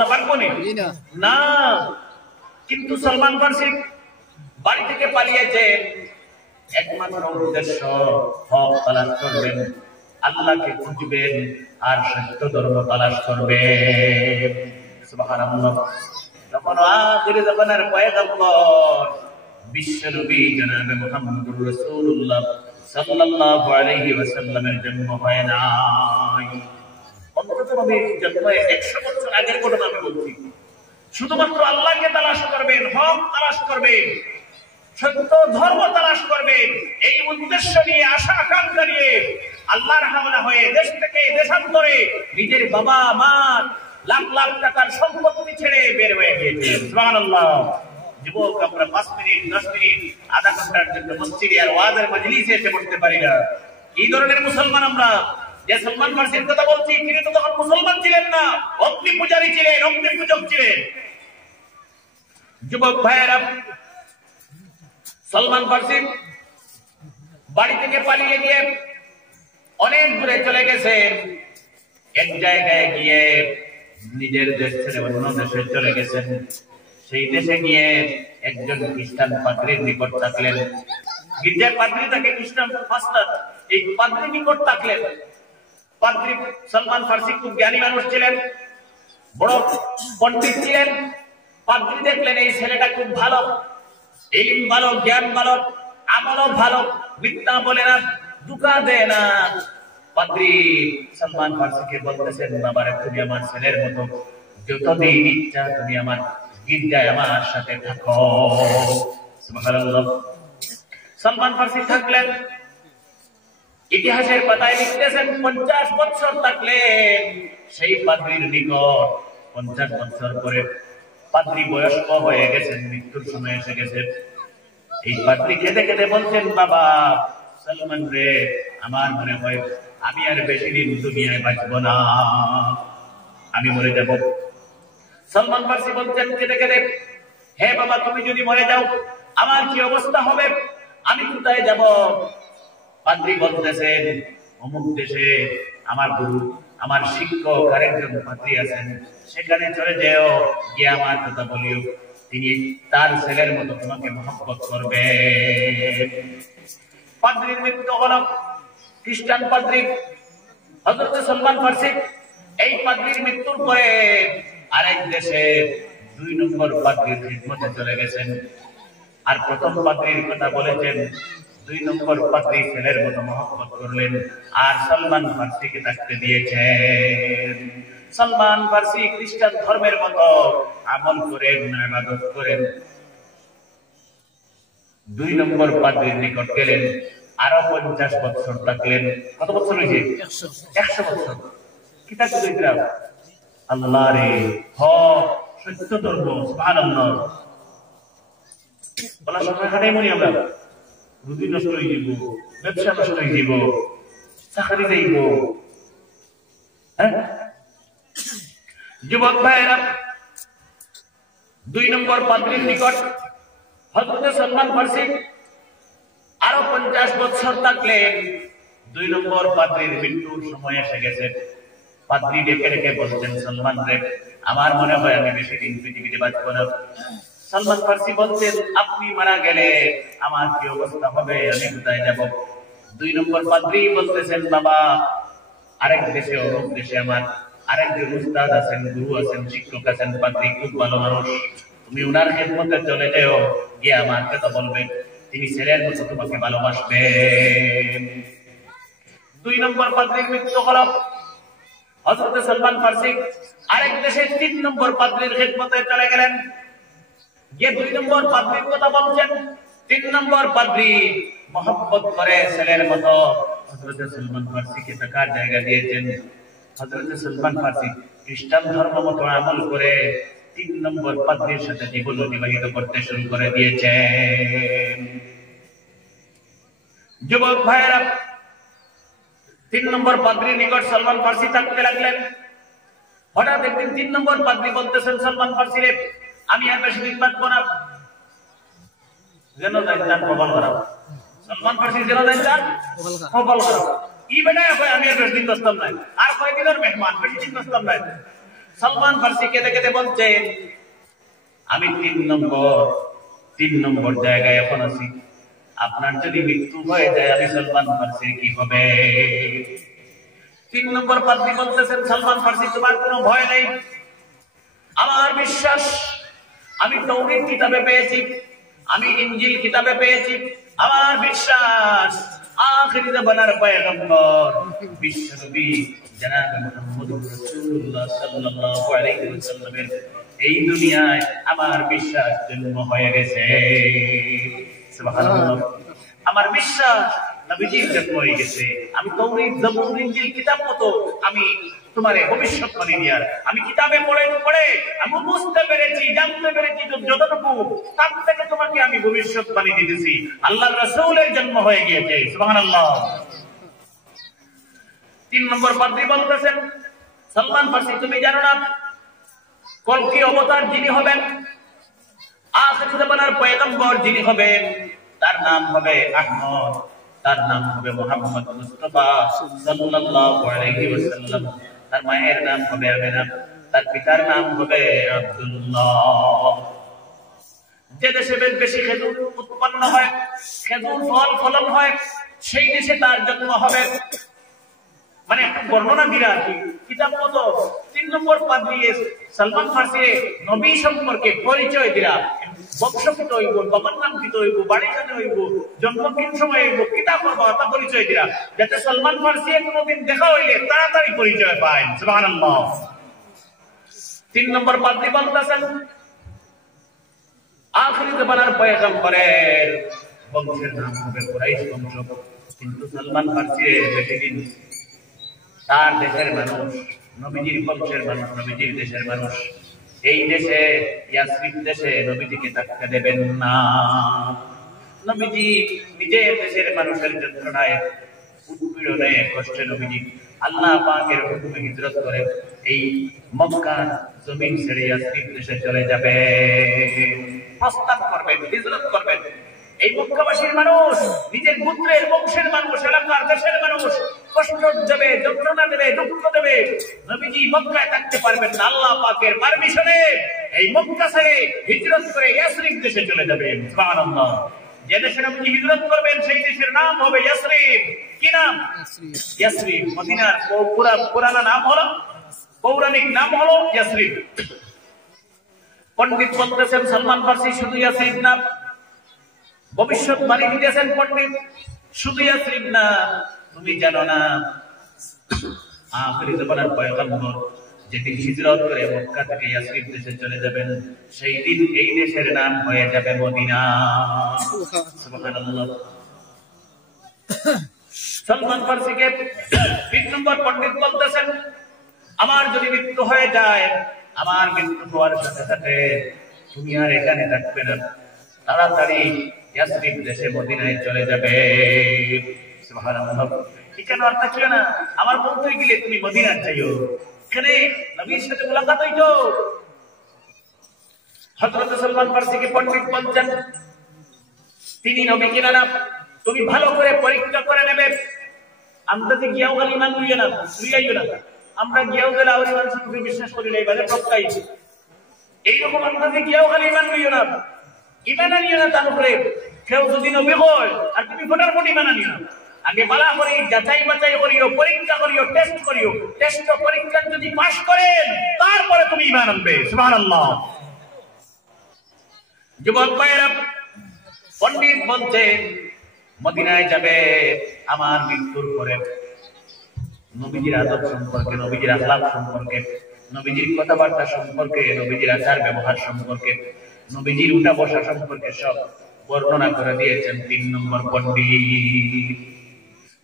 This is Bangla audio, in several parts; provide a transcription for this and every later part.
না পারবো না। কিন্তু সালমান ফার্সি বাড়ি থেকে পালিয়েছে একমাত্র উদ্দেশ্য হক তালাশ করবেন, আল্লাহকে খুঁজবেন আর সত্য ধর্ম তালাশ করবেন। সুবহানাল্লাহ। তখন আখিরি জামানার পয়গম্বর বিশ্বনবী জনাবে মুহাম্মদুর রাসূলুল্লাহ সাল্লাল্লাহু আলাইহি ওয়াসাল্লামের জন্ম হয় নাই। অন্তত নবীর জন্মের 100 বছর আগের ঘটনা আমি বলছি। শুধুমাত্র আল্লাহকে তালাশ করবেন, হক তালাশ করবেন, সত্য ধর্ম তালাশ করবেন, এই উদ্দেশ্য নিয়ে আশা আকাঙ্ক্ষা নিয়ে আল্লাহর হাওলা হয়ে দেশ থেকে দেশান্তরে নিজের বাবা মা লাখ লাখ টাকার সম্পত্তি ছেড়ে বের হয়ে গিয়েছেন। সুবহানাল্লাহ। যুবক আমরা 5 মিনিট 10 মিনিট আধা ঘন্টার জন্য মসজিদে আর ওয়াজের মজলিসে এসে পড়তে পারি না। এই ধরনের মুসলমান আমরা। যে সালমান ফার্সির কথা বলছি, তিনি তো তখন মুসলমান ছিলেন না, অগ্নি পূজারী ছিলেন, অগ্নি পূজক ছিলেন। যুবক ভাইয়েরা, সালমান ফার্সি বাড়ি থেকে পালিয়ে গিয়ে অনেক দূরে চলে গেছেন। এক জায়গায় গিয়ে নিজের দেশ ছেড়ে অন্য দেশে চলে গেছেন। সেই দেশে গিয়ে একজন খ্রিস্টান পাদ্রীর নিকট থাকলেন। গির্জার পাদ্রী তাকে খ্রিস্টান পাস্টার, এই পাদ্রী নিকট থাকলেন। পাদ্রী সালমান ফার্সি খুব জ্ঞানী মানুষ ছিলেন, বড় পণ্ডিত ছিলেন। পাদ্রী দেখলেন এই ছেলেটা খুব ভালো, ইলম ভালো, জ্ঞান ভালো, আমলও ভালো, মিথ্যা বলে না, ধোঁকা দেয় না। পাদ্রী সালমান ফার্সিকে বলতেছেন, বাবারে তুমি আমার ছেলের মতো, যতদিন ইচ্ছা তুমি আমার গির্জায় আমার সাথে থাকো। সুবহানাল্লাহ। সালমান ফার্সি থাকলেন, ইতিহাসের পাতায় লিখতেছেন 50 বছর থাকলেন সেই পাদ্রীর নিকট। 50 বছর পরে পাদ্রী বয়স্ক হয়ে গেছেন, মৃত্যুর সময় এসে গেছে। এই পাদ্রী কেঁদে কেঁদে বলছেন, বাবা সালমান রে, আমার মনে হয় আমি আর বেশি দিন দুনিয়ায় বাঁচব না, আমি মরে যাব। সালমান ফার্সি বলছেন কেঁদে কেঁদে, হে বাবা, তুমি যদি মরে যাও আমার কি অবস্থা হবে, আমি কোথায় যাব? পাদ্রী বলতেছেন, অমুক দেশে আমার গুরু, আমার শিক্ষক আরেকজন পাদ্রী আছেন, সেখানে চলে যেও, গিয়ে আমার কথা বলিও, তিনি তার ছেলের মতো তোমাকে মহব্বত করবে। পাদ্রীর মৃত্যু হল। খ্রিস্টান পাদ্রী হযরত সালমান ফার্সি এই পাদ্রীর মৃত্যুর পরে আরেক দেশে 2 নম্বর পাদ্রীর খিদমতে চলে গেছেন। আর প্রথম পাদ্রীর কথা বলেছেন, 2 নম্বর পাদ্রী ছেলের মতো মহব্বত করলেন আর সালমান ফার্সিকে থাকতে দিয়েছেন। সালমান ফার্সি খ্রিস্টান ধর্মের মতো আমল করেন, ইবাদত করেন। 2 নম্বর পাদ্রীর নিকট গেলেন, আরো 50 বছর থাকলেন। কত বছর হয়েছে? 100 বছর। কি থাকতে দিলাম? আল্লাহ রে, হক সত্য ধর্ম। সুবহানাল্লাহ। বলা সময় হারাই মনি আমরা, রুজি নষ্ট হয়ে যাব, ব্যবসা নষ্ট হয়ে যাব, চাকরি যাইব। যুবক ভাইয়েরা, 2 নম্বর পাদ্রীর নিকট হযরত সালমান ফার্সি আরো 50 বছর থাকলেন। 2 নম্বর পাদ্রীর মৃত্যুর সময় এসে গেছে। পাদ্রী ডেকে ডেকে বলছেন, সালমান রে, আমার মনে হয় আমি বেশি দিন পৃথিবীতে বাঁচব না। সালমান ফার্সি বলছেন, আপনি মারা গেলে আমার কি অবস্থা হবে, আমি কোথায় যাব? 2 নম্বর পাদ্রী বলতেছেন, বাবা আরেক দেশে, অমুক দেশে আমার আরেকজন উস্তাদ আছেন, গুরু আছেন, শিক্ষক আছেন, পাদ্রী খুব ভালো মানুষ, তুমি উনার খেদমতে চলে যাও, গিয়ে আমার কথা বলবেন, তিনি ছেলের মতো তোমাকে ভালোবাসবেন। 2 নম্বর পাদ্রীর মৃত্যু হল। হযরত সালমান ফার্সি আরেক দেশে 3 নম্বর পাদ্রীর খেদমতে চলে গেলেন। যে 2 নম্বর পাদ্রীর কথা বলছেন, 3 নম্বর পাদ্রী মহব্বত করে ছেলের মতো হযরত সালমান ফার্সিকে থাকার জায়গা দিয়েছেন। হযরত সালমান ফার্সি খ্রিস্টান ধর্ম মতো আমল করে 3 নম্বর পাদ্রীর সাথে জীবন অতিবাহিত করতে শুরু করে দিয়েছেন। যুবক ভাইয়েরা, 3 নম্বর পাদ্রীর নিকট সালমান ফার্সি থাকতে লাগলেন। হঠাৎ একদিন 3 নম্বর পাদ্রী বলতেছেন, সালমান ফার্সি রে, আমি আর বেশি দিন বাঁচব না, যেন যান কপাল খারাপ। সালমান ফার্সি যেন যান কপাল খারাপ। কি বেটা, আমি আর বেশি দিন বাঁচতাম না, আর কয়দিনের মেহমান, বেশি দিন বাঁচতাম না। সালমান ফার্সি কেঁদে কেঁদে বলছেন, আমি 3 নম্বর জায়গায় এখন আছি। আপনার যদি মৃত্যু হয়ে যায় আমি সালমান ফার্সির কি হবে? 3 নম্বর পাদ্রী বলতেছেন, সালমান ফার্সি তোমার কোনো ভয় নেই, আমার বিশ্বাস আমি তাওরীত কিতাবে পেয়েছি, আমি ইনজিল কিতাবে পেয়েছি, আমার বিশ্বাস আখির জামানার পয়গম্বর বিশ্বনবী জনাব মুহাম্মদুর রাসূলুল্লাহ সাল্লাল্লাহু আলাইহি ওয়াসাল্লামের এই দুনিয়ায় আমার বিশ্বাস জন্ম হয়ে গেছে। সুবহানাল্লাহ, আমার বিশ্বাস নবীজির জন্ম হয়ে গেছে। আমি তাওরীত জাবুর ইনজিল কিতাব মতো আমি তোমারে ভবিষ্যৎবাণী দিয়ার আমি কিতাবে পড়ে আমি বুঝতে পেরেছি, জানতে পেরেছি যতটুকু, তার থেকে তোমাকে আমি ভবিষ্যৎবাণী দিতেছি আল্লাহর রাসূলের জন্ম হয়ে গিয়েছে। সুবহানাল্লাহ। 3 নম্বর পাদ্রী বলতেছেন, সালমান ফার্সি তুমি জানো না কলকি অবতার যিনি হবেন, আখির জামানার পয়গম্বর যিনি হবেন, তার নাম হবে আহমদ, তার নাম হবে মুহাম্মদ মুস্তাফা সাল্লাল্লাহু আলাইহি ওয়াসাল্লাম। তার মায়ের নাম হবে আমিনা, তার পিতার নাম হবে আব্দুল্লাহ। যে দেশে বেশি খেজুর উৎপন্ন হয়, খেজুর ফলন হয়, সেই দেশে তার জন্ম হবে। মানে একটু বর্ণনা দিরা আর কি কিতাব মতো 3 নম্বর পাদ্রী সালমান ফার্সি নবী সম্পর্কে পরিচয় দিরা, বংশগত হইব, বাবার নাম কি হইব, বাড়ি কানে হইব, জন্ম কোন সময় হইব, কিতাব করবো তা পরিচয় দিরা, যাতে সালমান ফার্সি কোনদিন দেখা হইলে তাড়াতাড়ি পরিচয় পায়। সুবহানাল্লাহ। 3 নম্বর পাদ্রী বলতেছেন, আখির জামানার পয়গম্বরের বংশের নাম হবে কুরাইশ বংশ, কিন্তু সালমান ফার্সি বেশিদিন তার দেশের মানুষ, নবীজির বংশের মানুষ, নবীজির দেশের মানুষ, এই দেশে ইয়াসরিব দেশে নবীজিকে থাকতে দেবেন না। নবীজি নিজের দেশের মানুষের যন্ত্রণায়, উৎপীড়নে, কষ্টে নবীজি আল্লাহ পাকের হুকুমে হিজরত করে এই মক্কার জমিন ছেড়ে ইয়াসরিব দেশে চলে যাবে, প্রস্থান করবেন, হিজরত করবেন। এই মক্কাবাসীর মানুষ, নিজের পুত্রের বংশের মানুষ, এলাকার দেশের মানুষ কষ্ট দেবে, যন্ত্রণা দেবে, দুঃখ দেবে, নবীজি মক্কায় থাকতে পারবেন না। আল্লাহ পাকের পারমিশনে এই মক্কা ছেড়ে হিজরত করে ইয়াসরিব দেশে চলে যাবেন। সুবহানাল্লাহ। যে দেশে নবীজি হিজরত করবেন সেই দেশের নাম হবে ইয়াসরিব। কি নাম? ইয়াসরিব। মদিনার পুরানো নাম হলো, পৌরাণিক নাম হলো ইয়াসরিব। পণ্ডিত বলতেছেন সালমান ফার্সি শুধু ইয়াসরিব না, ভবিষ্যৎবাণী দিতেছেন পণ্ডিত, শুধু ইয়াসরিব না, তুমি জানো না আখির জামানার পয়গম্বর যেদিন হিজরত করে মক্কা থেকে ইয়াসরিব দেশে চলে যাবেন, সেই দিন এই দেশের নাম হয়ে যাবে মদিনা। সুবহানাল্লাহ। সালমান ফার্সিকে 3 নম্বর পণ্ডিত বলতেছেন, আমার যদি মৃত্যু হয়ে যায়, আমার মৃত্যু হওয়ার সাথে সাথে তুমি আর এখানে থাকবে না, তাড়াতাড়ি ইয়াসরিব দেশে মদিনায় চলে যাবে। সুবহানাল্লাহ। এখানে আর থাকিও না, আমার বলতে গেলে তুমি মদিনায় যাইও, এখানে নবীর সাথে মুলাকাত হইতো। হযরত সালমান ফার্সিকে পণ্ডিত বলছেন, তিনি নবী কিনা না তুমি ভালো করে পরীক্ষা করে নেবে। আমরা যে গিয়াও খালি ইমান লইও না, লইয়াইও না, আমরা গিয়াও গেলে আর ইমান সম্পর্কে বিশ্বাস করি না, এবারে প্রকাই এইরকম আমরা যে গিয়াও খালি ইমান লইও না, ইমান আনিও না। তার উপরে কেউ যদি নবী হয় আর তুমি ফটাফট ইমান আনিও না, আগে বালা করি, যাচাই বাছাই করিও, পরীক্ষা করিও, টেস্ট করিও, টেস্ট ও পরীক্ষা যদি পাস করেন তারপরে তুমি ঈমান আনবে। সুবহানাল্লাহ। যুবক ভাইরা, পণ্ডিত বলছেন মদিনায় যাবে আমার মৃত্যুর পরে, নবীজির আদব সম্পর্কে, নবীজির আখলাক সম্পর্কে, নবীজির কথাবার্তা সম্পর্কে, নবীজির আচার ব্যবহার সম্পর্কে, নবীজির উঠা বসা সম্পর্কে সব বর্ণনা করে দিয়েছেন 3 নম্বর পণ্ডিত।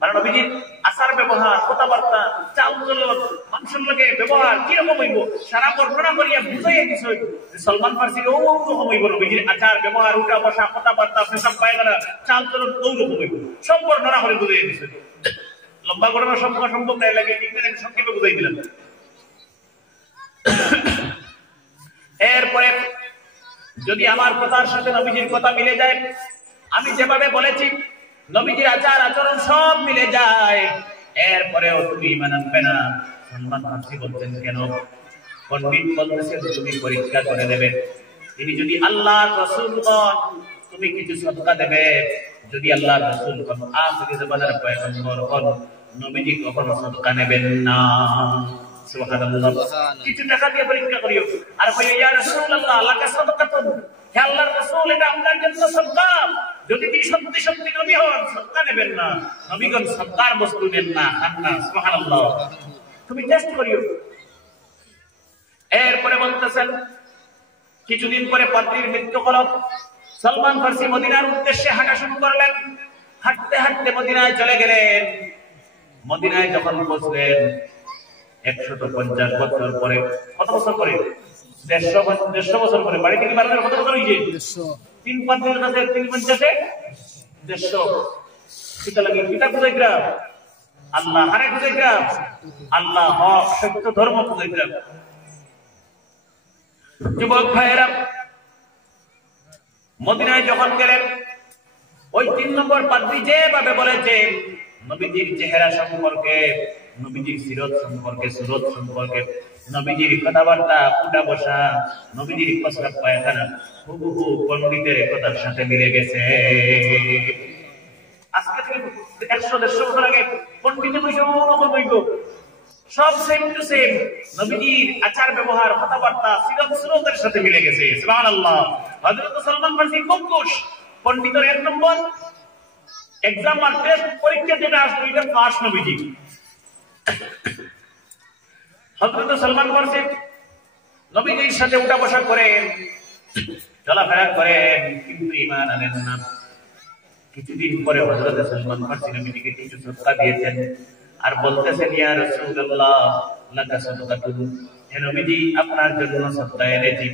মানে নবীজির আচার ব্যবহার, কথাবার্তা, চাল চলন, মানুষের লগে ব্যবহার কিরকম হইব সারা বর্ণনা করিয়া বুঝাইয়া দিছে যে সালমান ফার্সির ওরকম হইব, নবীজির আচার ব্যবহার, উঠা বসা, কথাবার্তা, পেশাব পায়খানা, চাল চলন ওরকম হইব, সব বর্ণনা করে বুঝাইয়া দিছে। লম্বা ঘটনা সম্ভব নাই, লাগে সংক্ষেপে বুঝাই দিলাম। এরপরে যদি আমার কথার সাথে নবীজির কথা মিলে যায়, আমি যেভাবে বলেছি নবীজির আচার আচরণ সব মিলে যায়, এরপরেও তুমি ঈমান আনবে না। সালমান ফার্সি বলতেন কেন? পণ্ডিত বলতেছেন তুমি পরীক্ষা করে নেবে, তিনি যদি আল্লাহর রাসূল হন তুমি কিছু সদকা দেবে, যদি আল্লাহর রাসূল হন আখির জামানার পয়গম্বর হন নবীজি কখনো সদকা নেবেন না। সুবহানাল্লাহ। কিছু টাকা দিয়ে পরীক্ষা করিও, আর কইও ইয়া রাসূলুল্লাহ লাকা সাদাকাতুন, হে আল্লাহর রাসূল এটা আপনার জন্য সদকা। যদি তিনি সত্যি সত্যি নবী হন সদকা নেবেন না, নবীগণ সদকার বস্তু নেন না, খান না। সুবহানাল্লাহ। তুমি টেস্ট করিও। এরপরে বলতেছেন কিছুদিন পরে পাত্রীর মৃত্যু হলো। সালমান ফারসি মদিনার উদ্দেশ্যে হাঁটা শুরু করলেন। হাঁটতে হাঁটতে মদিনায় চলে গেলেন। মদিনায় যখন পৌঁছলেন 150 বছর পরে, কত বছর পরে? 150 বছর পরে। বাড়ি থেকে বাড়ানোর কত বছর হয়েছে? 3-5 কাছে 3-50 150। কিতা লাগে? কিতা খুঁজাইরা আল্লাহ হারে খুঁজাইরা আল্লাহ হক সত্য ধর্ম খুঁজাইরা। যুবক ভাইয়েরা মদিনায় যখন গেলেন ওই 3 নম্বর পাদ্রী যেভাবে বলেছেন নবীজির চেহারা সম্পর্কে, নবীজির সিরত সম্পর্কে, সুরত সম্পর্কে, নবীজির কথাবার্তা, উঠা বসা, নবীজির প্রস্রাব পায়খানা হুবহু পণ্ডিতের কথার সাথে মিলে গেছে। আজকে থেকে 100-150 বছর আগে পণ্ডিতের বসে ওরকম হইব, সব সেম টু সেম। নবীজির আচার ব্যবহার, কথাবার্তা, সিরত সুরতের সাথে মিলে গেছে। সুবহানাল্লাহ। হযরত সালমান ফারসি খুব খুশ। পণ্ডিতের 1 নম্বর এক্সাম আর টেস্ট পরীক্ষা যেটা আসবে এটা পাস নবীজি। হযরত সালমান ফারসি নবীজির সাথে উঠা বসা করেন, চলাফেরা করেন, কিন্তু ঈমান আনেন না। কিছুদিন পরে হযরত সালমান ফারসি নবীজিকে কিছু সদকা দিয়েছেন আর বলতেছেন ইয়া রাসূলুল্লাহ লাকা সাদাকাতুন, হে নবীজি আপনার জন্য সদকা এনেছি,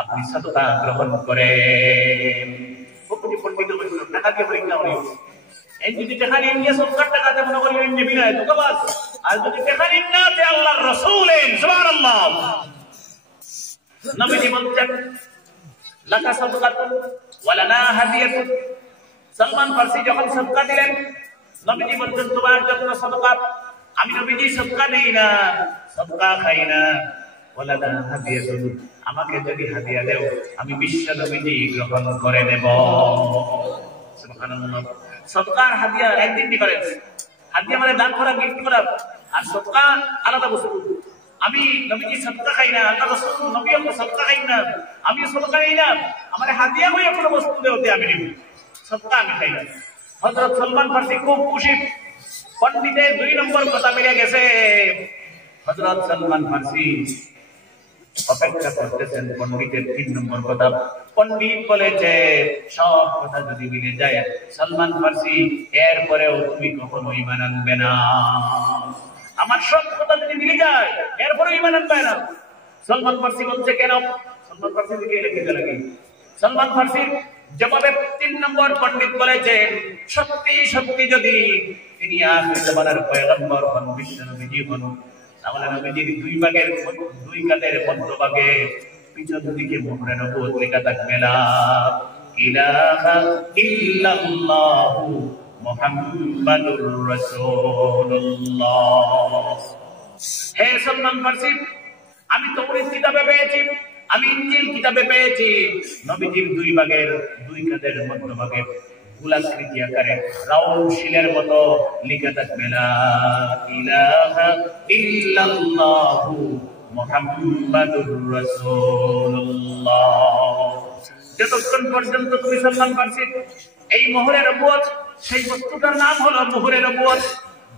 আপনি সদকা গ্রহণ করেন। কোটি পণ্ডিত বলল টাকা দিয়ে পরীক্ষা করি, এই যদি টাকা নিয়ে সদকার টাকা দেব না করি নেবি না তো বাস। আর যদি টাকা নিন না তে আল্লাহর রাসূলের সুবহানাল্লাহ। নবীজি বলছেন লাকা সাদাকাতুন ওয়া লানা হাদিয়াতুন। সালমান ফারসি যখন সদকা দিলেন নবীজি বলছেন তোমার জন্য সদকা, আমি নবীজি সদকা নেই না, সদকা খাই না। ওয়ালানা হাদিয়াতুন, আমাকে যদি হাদিয়া দেও আমি বিশ্ব নবীজি গ্রহণ করে নেব। সুবহানাল্লাহ। সদকার হাদিয়া একদিন ডিফারেন্স। হাদিয়া মানে দান করা, গিফট করা, আর সদকা আলাদা বস্তু। আমি নবীজি সদকা খাই না, আল্লাহ রাসূল নবীও সদকা খাই না, আমিও সদকা নেই না, আমার হাদিয়া হয়ে কোনো বস্তু দেওতে আমি নেব, সদকা আমি খাই না। হযরত সালমান ফারসি খুব খুশি। পণ্ডিতের 2 নম্বর কথা মিলে গেছে। হযরত সালমান ফারসি অপেক্ষা করতেছেন পণ্ডিতের 3 নম্বর কথা। পণ্ডিত বলেছে সব কথা যদি মিলে যায় সালমান ফারসি এরপরেও তুমি কখনো ঈমান আনবে না। আমার সব কথা যদি মিলে যায় এরপরেও ঈমান আনবে না। সালমান ফারসি বলছে কেন? সালমান ফারসি দিকে লিখতে লাগে। সালমান ফারসির জবাবে 3 নম্বর পণ্ডিত বলেছেন সত্যি সত্যি যদি তিনি আখির জামানার পয়গম্বর হন, বিশ্ব নবীজি হন, তাহলে নবীজির 2 ভাগের 2 কাঁধের মধ্যভাগে পিছন দিকে মুহরে নবুয়ত লেখা থাকবে লা ইলাহা ইল্লাল্লাহু মুহাম্মাদুর রাসূলুল্লাহ। হে সালমান ফারসি, আমি তাওরাত কিতাবে পেয়েছি, আমি ইনজিল কিতাবে পেয়েছি নবীজির 2 ভাগের 2 কাঁধের মধ্যভাগে গোলাকৃতি আকারে রাউন্ড শিলের মতো লেখা থাকবে লা ইলাহা ইল্লাল্লাহু মুহাম্মাদুর রাসূলুল্লাহ। যতক্ষণ পর্যন্ত তুমি সালমান ফারসি এই মোহরের নবুয়ত, সেই বস্তুটার নাম হলো মোহরের নবুয়ত,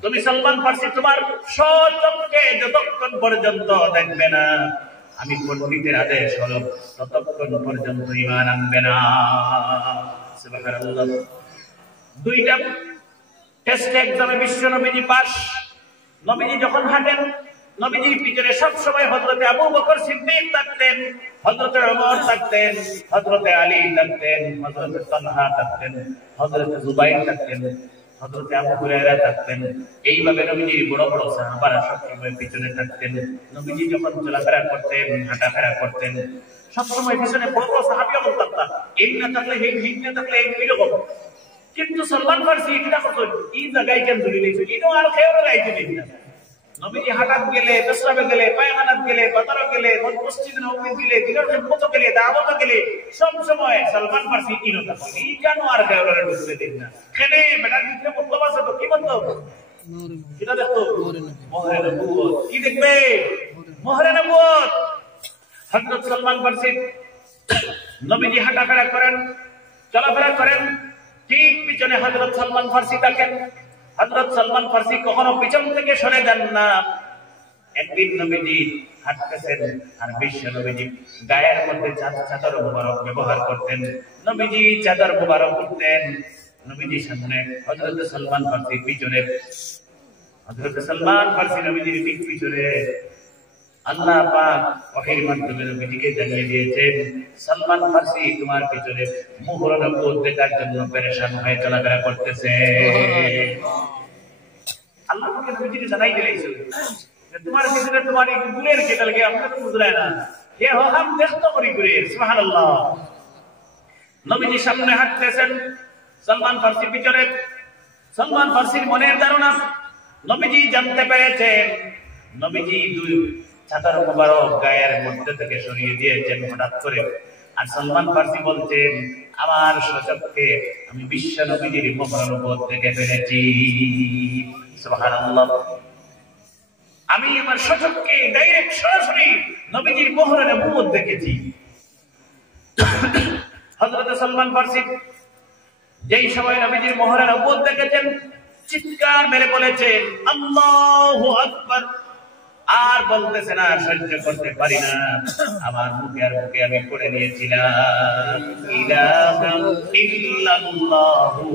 তুমি সালমান ফারসি তোমার সচক্ষে যতক্ষণ পর্যন্ত দেখবে না আমি পণ্ডিতের আদেশ হলো ততক্ষণ পর্যন্ত ঈমান আনবে না। সুবহানাল্লাহ। 2টা টেস্ট এক্সামে বিশ্ব নবীজি পাস। নবীজি যখন হাঁটেন নবীজির পিছনে সব সময় হযরতে আবু বকর সিদ্দিক থাকতেন, হযরতে ওমর থাকতেন, হযরতে আলী থাকতেন, হযরতে তালহা থাকতেন, হযরতে জুবাইর থাকতেন, হযরতে আবু হুরায়রা থাকতেন। এইভাবে নবীজির বড় বড় সাহাবারা সব সময় পিছনে থাকতেন। নবীজি যখন চলাফেরা করতেন, হাঁটাফেরা করতেন, সব সময় পিছনে বড় বড় সাহাবীও থাকতেন। এই না থাকলে এই না থাকলে এইরকম। কিন্তু সালমান ফারসি এটা করতো এই জায়গায় কেন ধরে নিয়েছে, এটা আর খেয়ে রাইতে নেই না। নবীজি হাঁটাত গেলে, পেশাবে গেলে, পায়খানাত গেলে, বাজারে গেলে, মসজিদ নববী গেলে, দিনের খিদমত গেলে, দাওয়াত গেলে সব সময় সালমান ফারসি কি নতা বলি কেন আর গায়রে ঢুকতে দেন না কেনে বেটার ভিতরে মতলব আছে তো কি মতলব কিটা দেখো মোহরে নবুয়ত কি দেখবে মোহরে নবুয়ত হযরত সালমান ফারসি নবীজি হাঁটাফেরা করেন চলাফেরা করেন ঠিক পিছনে হযরত সালমান ফারসি থাকেন হযরত সালমান ফারসি কখনো পিছন থেকে সরে যান না একদিন নবীজি হাঁটতেছেন আর বিশ্ব নবীজি গায়ের মধ্যে চাদর মুবারক ব্যবহার করতেন নবীজি চাদর মুবারক পরতেন নবীজি সামনে হযরত সালমান ফারসি পিছনে হযরত সালমান ফারসি নবীজির ঠিক পিছনে আল্লাহ পাক ওহীর মাধ্যমে নবীজিকে জানিয়ে দিয়েছেন সালমান ফারসি তোমার পিছনে মুহর নবুয়ত দেখার জন্য পেরেশান হয়ে চলাফেরা করতেছে আল্লাহ পাক নবীজিকে জানাই দিয়েছেন যে তোমার পিছনে তোমার এই গুলের কেটে লাগে আপনি তো বুঝলেন না এ হাম দেখতো করি করে সুবহানাল্লাহ নবীজি সামনে হাঁটতেছেন সালমান ফারসি পিছনে সালমান ফারসির মনের ধারণা নবীজি জানতে পেরেছেন নবীজি দুই চাদর মুবারক গায়ের মধ্যে থেকে সরিয়ে দিয়েছেন হঠাৎ করে আর সালমান ফারসি বলছেন আমার সচক্ষে আমি বিশ্ব নবীজির মুহর নবুয়ত দেখে ফেলেছি সুবহানাল্লাহ আমি আমার সচক্ষে ডাইরেক্ট সরাসরি নবীজির মুহর নবুয়ত দেখেছি হযরত সালমান ফারসি যেই সময় নবীজির মুহর নবুয়ত দেখেছেন চিৎকার মেরে বলেছেন আল্লাহু আকবার আর বলতেছে না সহ্য করতে পারি না আমার মুখে আর মুখে আমি পড়ে নিয়েছিলাম ইলাহা ইল্লাল্লাহু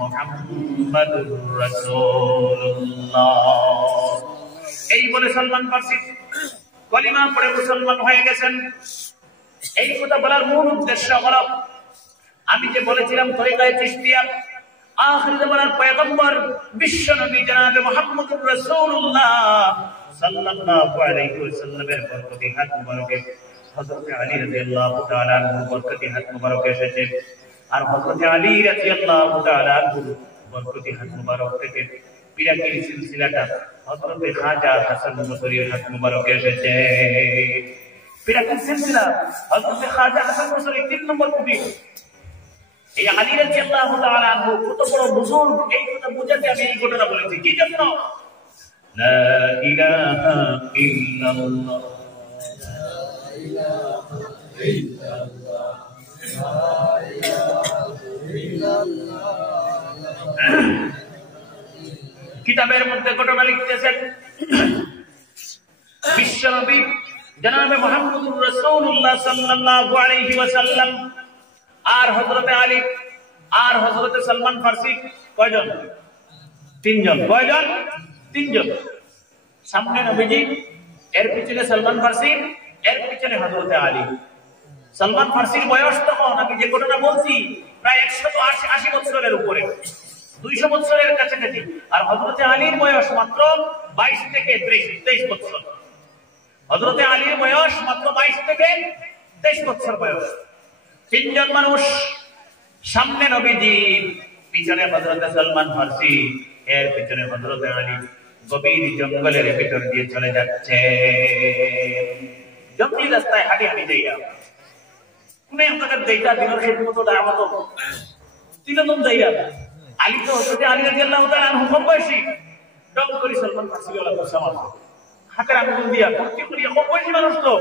মুহাম্মাদুর রাসূলুল্লাহ এই বলে সালমান ফারসি কলিমা পড়ে মুসলমান হয়ে গেছেন এই কথা বলার মূল উদ্দেশ্য হলো আমি যে বলেছিলাম তরিকায়ে চিশতিয়া আখির জামানার পয়গম্বর বিশ্ব নবী জনাবে মুহাম্মদুর রাসূলুল্লাহ সাল্লাল্লাহু আলাইহি ওয়াসাল্লামের বরকতি হাত মুবারকে হযরত আলী রাদিয়াল্লাহু তাআলা আনহুর বরকতি হাত মুবারক এসেছে আর হযরত আলী রাদিয়াল্লাহু তাআলা আনহুর বরকতি হাত মুবারক থেকে পিরাকির সিলসিলাটা হযরত খাজা হাসান বসরীর হাত মুবারক এসেছে পিরাকির সিলসিলা হযরত খাজা হাসান বসরী 3 নম্বর কুটি এই আলী রাদিয়াল্লাহু তাআলা আনহু কত বড় বুজুর্গ এই কথা বুঝাতে আমি এই ঘটনা বলেছি কি জন্য লা ইলাহা ইল্লাল্লাহ লা ইলাহা ইল্লাল্লাহ লা ইলাহা ইল্লাল্লাহ কিতাবের মধ্যে ঘটনা লিখতেছেন বিশ্বনবী জনাবে মুহাম্মদুর রাসূলুল্লাহ সাল্লাল্লাহু আলাইহি ওয়াসাল্লাম আর হযরত আলী আর হযরত সালমান ফারসি কয়জন তিনজন কয়জন তিনজন সামনে নবীজি এর পিছনে সালমান ফারসি এর পিছনে হযরত আলী সালমান ফারসির বয়স তখন আমি যে ঘটনা বলছি প্রায় 180 বছরের উপরে 200 বছরের কাছাকাছি আর হযরত আলীর বয়স মাত্র 22 থেকে 23 বছর হযরত আলীর বয়স মাত্র 22 থেকে 23 বছর বয়স তিনজন মানুষ সামনে নবীজি পিছনে হযরত সালমান ফারসি এর পিছনে হযরত আলী গভীর জঙ্গলের ভিতর দিয়ে চলে যাচ্ছে জঙ্গলি রাস্তায় হাঁটি হাঁটি যাইয়া কোন একটা দেইতা দিনের খিদমত দাওয়াত তিনজন যাইয়া আলী তো হযরত আলী রাদিয়াল্লাহু তাআলা আনহু কম বয়সী ডক করে সালমান ফারসি ওয়ালা সামান হাতের আঙ্গুল দিয়া ভর্তি করিয়া কম বয়সী মানুষ তো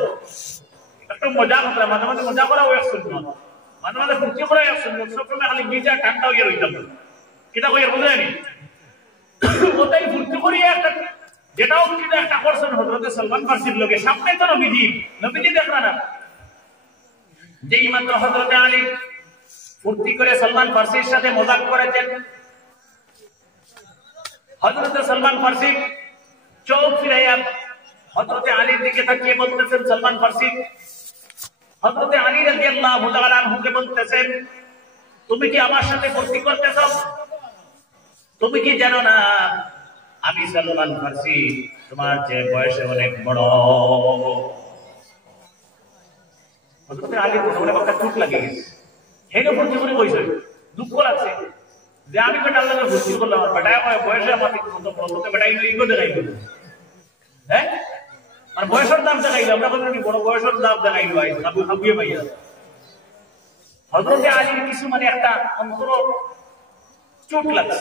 একটা মজা করা মাঝে মাঝে মজা করা এক সুন্নাত মাঝে মাঝে ভর্তি করা এক সুন্নাত সবসময় খালি গিজা ঠান্ডা হইয়া রইতাম কিটা কইয়া বুঝলেনি ওটাই ভর্তি করিয়া একটা যেটাও কিটা একটা করছেন হযরত সালমান ফারসির লগে সামনে তো নবীজি দেখরা না যেই মাত্র হযরত আলী ফুর্তি করে সালমান ফারসির সাথে মজাক করেছেন হযরত সালমান ফারসি চোখ ফিরাইয়া হযরত আলীর দিকে তাকিয়ে বলতেছেন সালমান ফারসি হযরত আলী রাদিয়াল্লাহু তাআলা আনহুকে বলতেছেন তুমি কি আমার সাথে ফুর্তি করতেছো তুমি কি জানো না আমি সালমান ফারসি তোমার যে বয়সে অনেক বড় হযরত আলী বলে একটা চোট লাগে গেছে হেগে ফুর্তি করে কইছে দুঃখ লাগছে যে আমি বেটা আল্লাহকে ফুর্তি করলাম আমার বেটা বয়সে আমার মতো বলতে বেটা ইগো দেখাইলো আর বয়সের দাম দেখাইলো, আমরা বলি বড় বয়সের দাম দেখাইলো হাবুয়ে ভাইয়া। হযরতে আলীর কিছু মানে একটা অন্তর চোট লাগছে,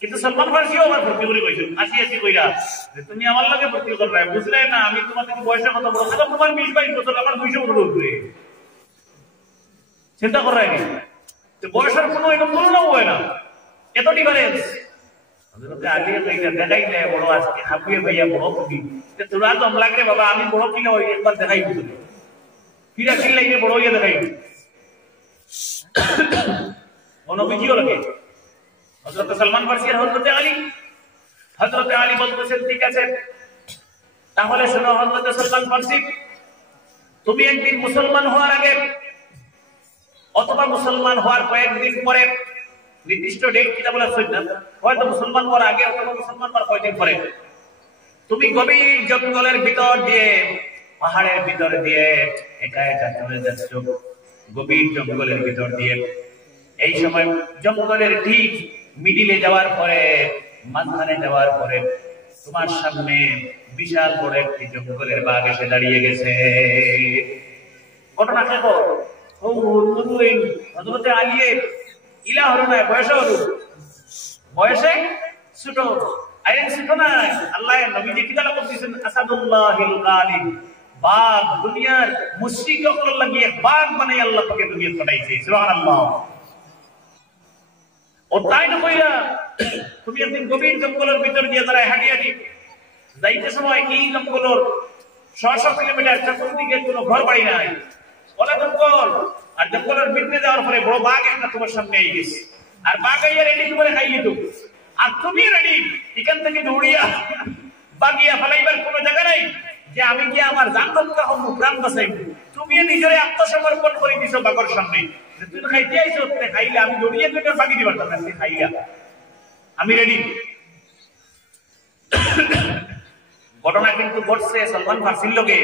কিন্তু সলমান ফার্সিও আবার ভর্তি করে কইছেন আসি আসি কইরা তুমি আমার লগে ভর্তি করবে, বুঝলে না আমি তোমাদের বয়সে কত বড়, তাহলে তোমার 20-22 বছর আমার 200 বছর উপরে, চিন্তা করাই নি তো বয়সের কোনো এটা তুলনা হয় না, এত ডিফারেন্স। হযরতে আলী কইরা দেখাইলে বড় আজকে হাবিয়ে ভাইয়া বড় কবি, তে তোরা দম লাগরে বাবা আমি বড় কিনা ওই একবার দেখাই দিই, ফিরা কিলাইয়ে বড় হইয়া দেখাই অনবিজিও লাগে। হযরত সালমান ফার্সি আর হযরতে আলী বলতেছেন ঠিক আছে তাহলে শোনো হযরত সালমান ফার্সি, তুমি একদিন মুসলমান হওয়ার আগে অথবা মুসলমান হওয়ার কয়েকদিন পরে, নির্দিষ্ট ডেট কিটা বলা সই না, হয়তো মুসলমান হওয়ার আগে অথবা মুসলমান হওয়ার কয়েকদিন পরে তুমি গভীর জঙ্গলের ভিতর দিয়ে, পাহাড়ের ভিতর দিয়ে একা একা চলে যাচ্ছ, গভীর জঙ্গলের ভিতর দিয়ে। এই সময় জঙ্গলের ঠিক মিডিলে যাওয়ার পরে, মাঝখানে যাওয়ার পরে তোমার সামনে বিশাল বড় একটি জঙ্গলের বাঘ এসে দাঁড়িয়ে গেছে। ঘটনা দেখো, হযরতে আলী ইলা হলো না, বয়সে হলো, বয়সে ছোট, আইন ছোট না। আল্লাহ নবীজি কি তালা বলতেছেন আসাদুল্লাহিল গালিব, বাঘ দুনিয়ার মুশরিক সকল লাগিয়ে বাঘ বানাই আল্লাহ পাকে দুনিয়া পাঠাইছে, সুবহানাল্লাহ। ও তাই না কইরা তুমি একদিন গভীর জঙ্গলের ভিতর দিয়ে দাঁড়ায় হাঁটি হাঁটি যাইতে সময় এই জঙ্গলের 600 কিলোমিটার চতুর্দিকে কোনো ঘর বাড়ি নাই, বলা জঙ্গল, আর জঙ্গলের ভিতরে যাওয়ার পরে বড় বাঘ একটা তোমার সামনে এই গেছে, আর বাঘ আইয়া রেডি করে খাইয়ে তো, আর তুমি রেডি এখান থেকে দৌড়িয়া বাগিয়া ফেলাইবার কোনো জায়গা নাই যে আমি গিয়ে আমার জান রক্ষা হব, প্রাণ বাঁচাইব। তুমি নিজেরে আত্মসমর্পণ করে দিছো বাঘের সামনে, তুই তো খাইতে আইছো, তুমি খাইলে আমি দৌড়িয়ে তুই বাগি দিবার না, তুই খাইলা আমি রেডি। ঘটনা কিন্তু ঘটছে সালমান ফার্সির লোকে,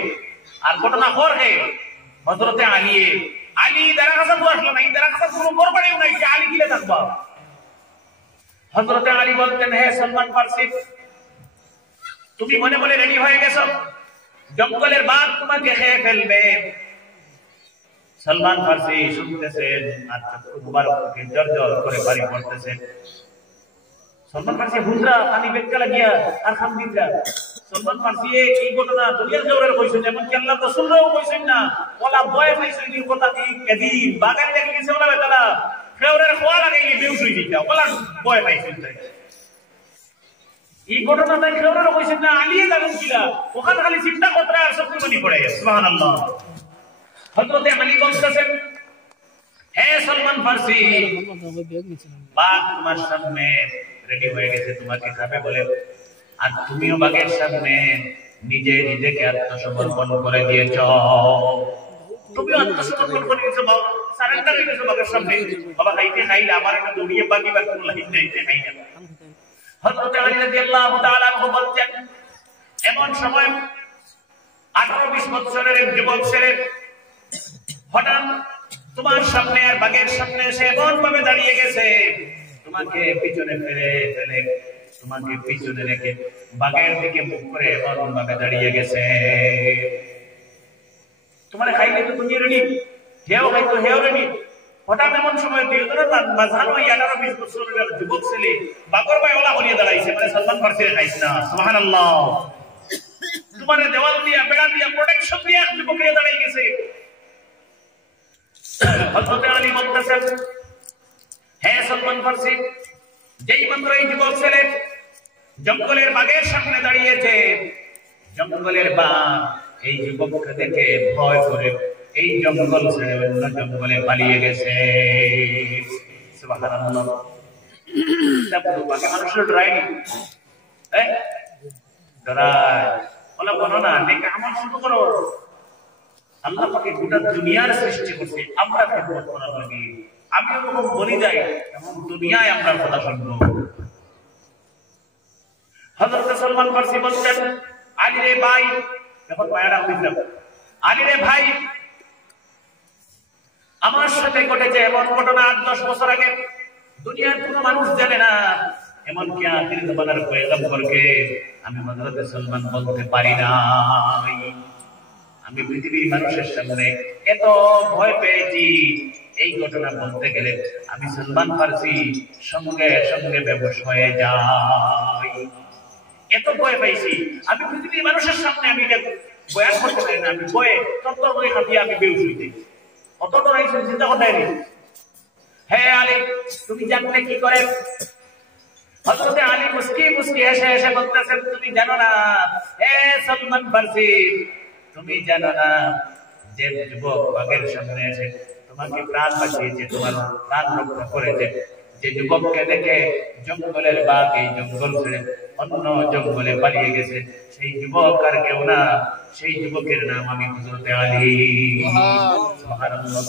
আর ঘটনা ঘটে হযরতে আলী। আলী দাঁড়া কাছে আসলো না, দাঁড়া কাছে কোনো গড়বাড়িও নাই যে আলী গিলে থাকবা। হযরতে আলী বলতেন, হে সালমান ফার্সি, তুমি মনে মনে রেডি হয়ে গেছো, জঙ্গলের বাঘ তোমাকে খেয়ে ফেলবে। সালমান ফার্সি শুনতেছেন আর চক্ষু মুবারককে জর্জর করে বাড়ি পড়তেছেন। সালমান ফার্সি হুজরা পানি বেক্কা লাগিয়া আর খাম দিদরা। সালমান ফার্সি এই ঘটনা দুনিয়ার জোরের কইছেন, এমন কি আল্লাহ রাসূলরাও কইছেন না, ওলা ভয় পাইছেন এই কথা কি এদিন বাগান দেখে গেছে ওলা বেটারা ফেওরের খোয়া লাগাইলি বেউস হই দিতা, ওলা ভয় পাইছেন। তাই এই ঘটনাটা ফেওরেরও কইছেন না, আলিয়ে জানেন কিলা, ওখানে খালি চিন্তা করতে আর সব মনি পড়ে গেছে, সুবহানাল্লাহ। হযরতে আলী বলতেছেন, হে সালমান ফার্সি, বাঘ তোমার সামনে রেডি হয়ে গেছে তোমাকে খাবে বলে, আর তুমিও বাঘের সামনে নিজেকে আত্মসমর্পণ করে দিয়েছ। তুমিও আত্মসমর্পণ করে দিয়েছো, সারেন্ডার হয়ে গেছো বাঘের সামনে। বাবা খাইতে খাইলে আমার একটা দৌড়িয়ে বাগি বা কোনো লাইন নাইতে খাই না। হযরতে আলী রাদিয়াল্লাহু তাআলা আনহু বলছেন, এমন সময় 18-20 বছরের এক যুবক ছেলে হঠাৎ তোমার সামনে আর বাঘের সামনে এসে এমন ভাবে দাঁড়িয়ে গেছে, তোমাকে পিছনে ফেলে তোমাকে পিছনে রেখে বাঘের দিকে মুখ করে এমন ভাবে দাঁড়িয়ে গেছে। তোমার খাইলে তো তুমি রেডি, হেও খাইতো হেও রেডি। হঠাৎ এমন সময় দুইজনের মাঝখানে ওই 18-20 বছরের যুবক ছেলে বাঘর ভাই ওলা হলিয়ে দাঁড়াইছে, মানে সালমান ফার্সি খাইছে না, সুবহানাল্লাহ। তোমার দেওয়াল দিয়া বেড়া দিয়া প্রোটেকশন দিয়া যুবক নিয়ে দাঁড়িয়ে গেছে। হযরতে আলী বলতেছেন, হে সালমান ফার্সি, যেই মাত্র এই যুবক ছেলে জঙ্গলের বাঘের সামনে দাঁড়িয়েছে, জঙ্গলের বাঘ এই যুবককে দেখে ভয় করে এই জঙ্গল ছেড়ে অন্য জঙ্গলে পালিয়ে গেছে, সুবহানাল্লাহ। বাঘে মানুষের ডরায়নি, ডরায় বলা বলো না, দেখে আমার শুরু করো। আল্লাহ পাকে গোটা দুনিয়ার সৃষ্টি করছে আমরা খেদমত করার লাগি। আমিও যখন বলি যাই এমন দুনিয়ায় আমরা কথা শুনবো। হযরত সালমান ফার্সি বলছেন, আলী রে ভাই, দেখো পায়রা বুঝলাম, আলী রে ভাই, আমার সাথে ঘটেছে এমন ঘটনা 8-10 বছর আগে দুনিয়ার কোনো মানুষ জানে না। এমনকি আখির জমানার পয়গম্বরকে আমি হযরত সালমান বলতে পারি না। আমি পৃথিবীর মানুষের সামনে এত ভয় পেয়েছি, এই ঘটনা বলতে গেলে আমি সালমান ফারসি সঙ্গে সঙ্গে বেহুশ হয়ে যাই। এত ভয় পাইছি আমি পৃথিবীর মানুষের সামনে, আমি এটা বয়ান করতে পারি না। আমি ভয়ে তত্তর করে কাঁপিয়ে আমি বেহুশ হইতে কত ডরাইছি, চিন্তা করতে। হে আলী, তুমি জানলে কি করে? হযরত আলী মুস্কি মুস্কি হেসে হেসে বলতেছেন, তুমি জানো না হে সালমান ফারসি, তুমি জানো না যে যুবক বাঘের সামনে এসে তোমাকে প্রাণ বাঁচিয়েছে, তোমার প্রাণ রক্ষা করেছে, যে যুবককে দেখে জঙ্গলের বাঘ এই জঙ্গল ছেড়ে অন্য জঙ্গলে পালিয়ে গেছে, সেই যুবক আর কেউ না, সেই যুবকের নাম আমি হযরত আলী। সুবহানাল্লাহ।